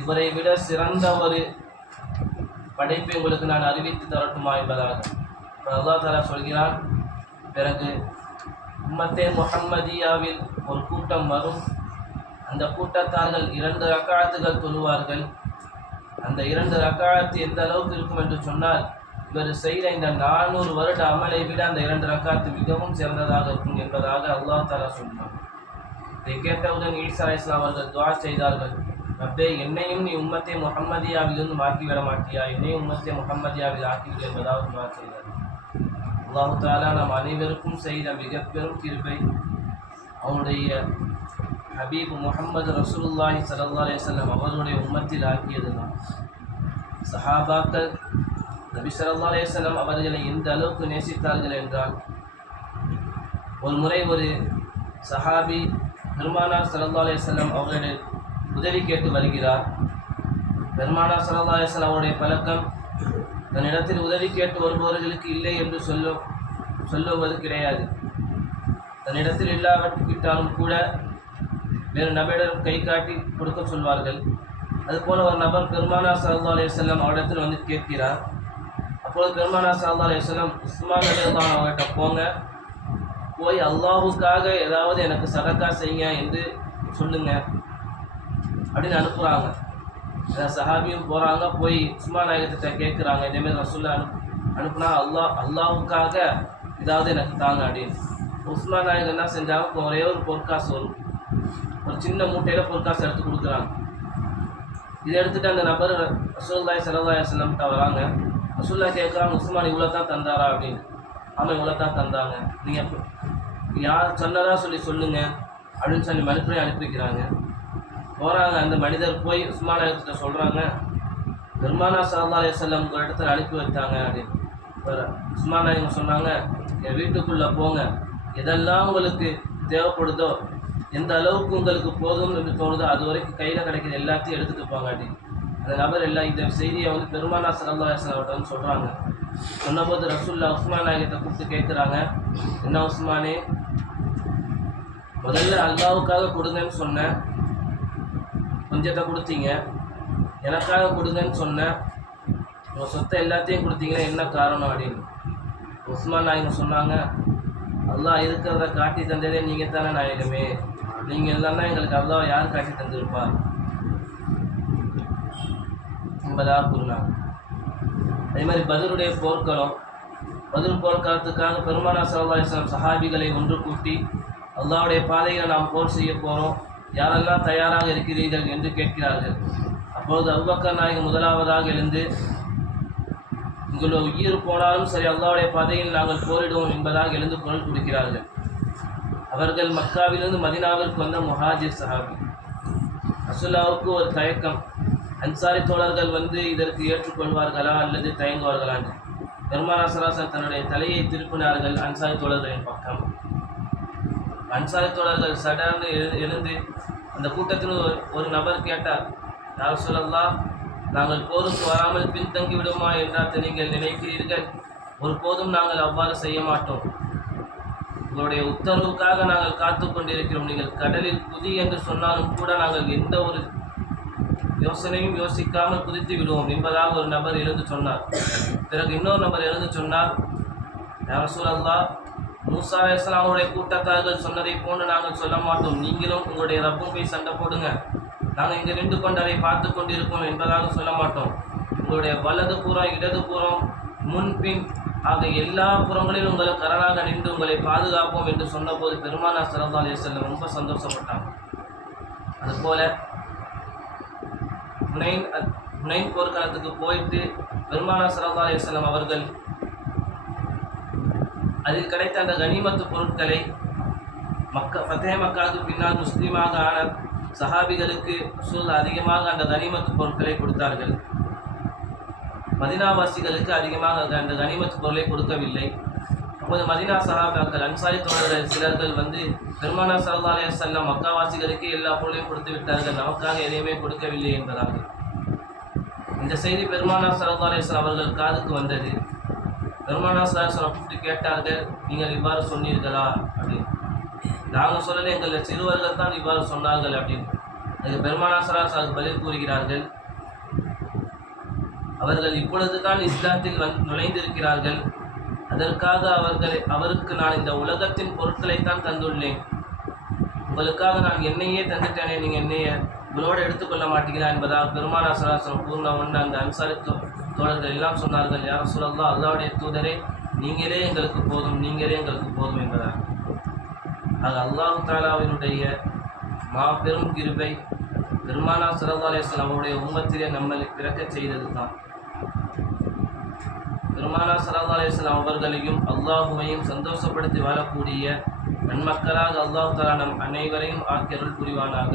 இவரை விட சிறந்த ஒரு படைப்பை உங்களுக்கு நான் அறிவித்து தரட்டுமா என்பதாக. அல்லா தாலா சொல்கிறான் பிறகு உம்மத்தே முஹம்மதியாவில் ஒரு கூட்டம் வரும். அந்த கூட்டத்தார்கள் இரண்டு ரக்காத்துகள் தொழுவார்கள். அந்த இரண்டு ரக்காத்து எந்த அளவுக்கு இருக்கும் என்று சொன்னால் இவர் செய்த இந்த நானூறு வருட அமலை விட அந்த இரண்டு ரக்காத்து மிகவும் சிறந்ததாக இருக்கும் என்பதாக அல்லா தாலா சொன்னார் இதை கேட்டவுடன் ஈசா இஸ்லாம் அவர்கள் துவா செய்தார்கள். ரப்பே என்னையும் நீ உம்மத்தை முகம்மதியாவிலிருந்து மாற்றிவிட மாட்டியா? என்னையும் உம்மத்தை முகம்மதியாவில் ஆக்கிவிடு என்பதாவது துவா செய்தார் அல்லாஹு தாலா நாம் அனைவருக்கும் செய்த மிக பெரும் கிருபை. அவனுடைய ஹபீப் முகமது ரசூல்லாஹி ஸல்லல்லாஹு அலைஹி அவருடைய உம்மத்தில் ஆக்கியதுதான். சஹாபாக்கள் நபி ஸல்லல்லாஹு அலைஹி அவர்களை எந்த அளவுக்கு நேசித்தார்கள் என்றால் ஒரு முறை ஒரு சஹாபி பெருமானார் ஸல்லல்லாஹு அலைஹி வஸல்லம் உதவி கேட்டு வருகிறார். பெருமானா ஸல்லல்லாஹு அவருடைய பழக்கம் தன்னிடத்தில் உதவி கேட்டு வருபவர்களுக்கு இல்லை என்று சொல்லும் சொல்லுவது கிடையாது. தன்னிடத்தில் இல்லாவிட்டாலும் கூட வேறு நபரிடம் கை காட்டி கொடுக்க சொல்வார்கள். அதுபோல ஒரு நபர் பெருமானா சல்லா அலையம் அவரிடத்தில் வந்து கேட்கிறார். அப்பொழுது பெருமானா சல்லா அலையம் உஸ்மான் அலிதான் அவர்கிட்ட போங்க. போய் அல்லாஹுக்காக ஏதாவது எனக்கு சதக்கா செய்யுங்க என்று சொல்லுங்கள் அப்படின்னு அனுப்புகிறாங்க சஹாபியும் போகிறாங்க போய் சும்மா நாயகத்திட்ட கேட்குறாங்க இதேமாரி ரசூல்லா அனு அனுப்புனா அல்லாஹ் அல்லாவுக்காக ஏதாவது எனக்கு தாங்க அப்படின்னு. உஸ்மான் நாயகம் என்ன செஞ்சாங்க? ஒரே ஒரு பொற்காசு வரும். ஒரு சின்ன மூட்டையில் பொற்காசு எடுத்து கொடுக்குறாங்க. இதை எடுத்துகிட்டு அந்த நபர் ரசூல்லாய் சரதாய் செல்லம்கிட்ட வராங்க. ரசூல்லா கேட்குறாங்க உஸ்மான் இவ்வளோ தான் தந்தாரா? அப்படின்னு. ஆமாம் இவ்வளோ தான் தந்தாங்க. நீங்கள் யார் சொன்னதாக சொல்லி சொல்லுங்கள் அப்படின்னு சொல்லி மறுபடியும் அனுப்பி வைக்கிறாங்க. போகிறாங்க அந்த மனிதர் போய் உஸ்மான் சொல்கிறாங்க பெருமானா சல்லா அலைய செல்லம் ஒரு இடத்துல அனுப்பி வைத்தாங்க அப்படின்னு. வேற சொன்னாங்க என் வீட்டுக்குள்ளே போங்க. எதெல்லாம் உங்களுக்கு தேவைப்படுதோ எந்த அளவுக்கு உங்களுக்கு போதும் என்று தோணுதோ அது வரைக்கும் கையில் கிடைக்கிற எல்லாத்தையும் எடுத்துகிட்டு போங்க அப்படின்னு. அந்த நபர் எல்லாம் இந்த செய்தியை வந்து பெருமானா சல்லா அலிஸ்லாம் வந்து சொல்கிறாங்க சொன்னபோது ரசூல்லா உஸ்மான் நாயகத்தை கூப்பிட்டு கேட்குறாங்க என்ன உஸ்மானே முதல்ல அல்லாவுக்காக கொடுங்கன்னு சொன்னேன். கொஞ்சத்தை கொடுத்தீங்க. எனக்காக கொடுங்கன்னு சொன்னேன் உங்கள் சொத்தை எல்லாத்தையும் கொடுத்தீங்கன்னா என்ன காரணம் அப்படின்னு. உஸ்மான் நாயகம் சொன்னாங்க அல்லா இருக்கிறத காட்டி தந்ததே நீங்கள் தானே நாயகமே. நீங்கள் இல்லைன்னா எங்களுக்கு அல்லாஹ் யார் காட்டி தந்திருப்பார் என்பதாக கூறினாங்க. அதே மாதிரி பதிலுடைய போர்க்களம் பதில் போர்க்களத்துக்காக பெருமானா சல்லா சஹாபிகளை ஒன்று கூட்டி அல்லாவுடைய பாதையில் நாம் போர் செய்ய போகிறோம் யாரெல்லாம் தயாராக இருக்கிறீர்கள் என்று கேட்கிறார்கள். அப்போது அபுபக்கர் நாயகம் முதலாவதாக எழுந்து உங்களோட உயிர் போனாலும் சரி அல்லாவுடைய பாதையில் நாங்கள் போரிடுவோம் என்பதாக எழுந்து குரல் கொடுக்கிறார்கள். அவர்கள் மக்காவிலிருந்து மதினாவிற்கு வந்த முஹாஜிர் சஹாபி. ரசுல்லாவுக்கு ஒரு தயக்கம் அன்சாரி தோழர்கள் வந்து இதற்கு ஏற்றுக்கொள்வார்களா அல்லது தயங்குவார்களா என்று பெருமானா சராசன் தன்னுடைய தலையை திருப்பினார்கள் அன்சாரி தோழர்களின் பக்கம். அன்சாரி தோழர்கள் சடர்ந்து எழு- எழுந்து அந்த கூட்டத்தில் ஒரு ஒரு நபர் கேட்டார். யார் சொல்லலாம் நாங்கள் போருக்கு வராமல் பின்தங்கி விடுமா என்றால் நீங்கள் நினைக்கிறீர்கள். ஒருபோதும் நாங்கள் அவ்வாறு செய்ய மாட்டோம். உங்களுடைய உத்தரவுக்காக நாங்கள் காத்து கொண்டிருக்கிறோம். நீங்கள் கடலில் குதி என்று சொன்னாலும் கூட நாங்கள் எந்த ஒரு யோசனையும் யோசிக்காமல் குதித்து விடுவோம் என்பதாக ஒரு நபர் எழுந்து சொன்னார். பிறகு இன்னொரு நபர் எழுந்து சொன்னார் யார் சொல்லலாம் மூசா அவருடைய கூட்டத்தார்கள் சொன்னதை போன்று நாங்கள் சொல்ல மாட்டோம். நீங்களும் உங்களுடைய ரப்பும் போய் சண்டை போடுங்க. நாங்கள் இங்கே நின்று கொண்டு அதை பார்த்து கொண்டிருப்போம் என்பதாக சொல்ல மாட்டோம். உங்களுடைய வலது புறம் இடது புறம் முன்பின் ஆக எல்லா புறங்களிலும் உங்களை கரணாக நின்று உங்களை பாதுகாப்போம் என்று சொன்னபோது பெருமானா சல்லா அலைஹிஸ்ஸலாம் ரொம்ப சந்தோஷப்பட்டாங்க. அதுபோல ஹுனைன் ஹுனைன் போர்க்களத்துக்கு போயிட்டு பெருமானா சல்லா அலிஸ்லாம் அவர்கள் அதில் கிடைத்த அந்த கனிமத்து பொருட்களை மக்க ஃபத்தே மக்காவுக்கு பின்னால் முஸ்லீமாக ஆன சஹாபிகளுக்கு ரசூல் அதிகமாக அந்த கனிமத்து பொருட்களை கொடுத்தார்கள். மதினாவாசிகளுக்கு அதிகமாக அந்த- கனிமத்து பொருளை கொடுக்கவில்லை. அப்போது மதினா சஹாபாக்கள் அன்சாரி தோழர்கள் சிலர்கள் வந்து பெருமானா சல்லா செல்லம் மக்காவாசிகளுக்கு எல்லா பொருளையும் கொடுத்து விட்டார்கள். நமக்காக எதையுமே கொடுக்கவில்லை என்பதாக இந்த செய்தி பெருமானா சல்லா அவர்கள் காதுக்கு வந்தது. பெருமானா சலாஹம் கூப்பிட்டு கேட்டார்கள் நீங்கள் இவ்வாறு சொன்னீர்களா? அப்படின்னு. நாங்கள் சொல்லலை எங்கள் சிறுவர்கள் தான் இவ்வாறு சொன்னார்கள் அப்படின்னு. அதுக்கு பெருமானா சார் பதில் கூறுகிறார்கள். அவர்கள் இப்பொழுதுதான் இஸ்லாத்தில் வந் நுழைந்திருக்கிறார்கள். அதற்காக அவர்களை அவருக்கு நான் இந்த உலகத்தின் பொருட்களைத்தான் தந்துள்ளேன். உங்களுக்காக நான் என்னையே தந்துட்டேனே நீங்கள் என்னைய உங்களோடு எடுத்துக்கொள்ள மாட்டீங்களா என்பதால் பெருமானா சராசரம் பூர்ண ஒன்று அந்த அன்சாரி தோழர்கள் எல்லாம் சொன்னார்கள் யார் சொல்லலாம் அல்லாவுடைய தூதரே நீங்களே எங்களுக்கு போதும் நீங்களே எங்களுக்கு போதும் என்பதால் அது அல்லாஹு தாலாவினுடைய மாபெரும் கிருபை பெருமானா சரதாலேசன் அலிஸ்லாம் அவருடைய உம்மத்திலே நம்மளை பிறக்கச் செய்தது தான். பெருமானா சரதாலேசன் அலிஸ்லாம் அவர்களையும் அல்லாஹுவையும் சந்தோஷப்படுத்தி வாழக்கூடிய நன்மக்களாக அல்லாஹு தாலா நம் அனைவரையும் ஆக்கியருள் புரிவானாக.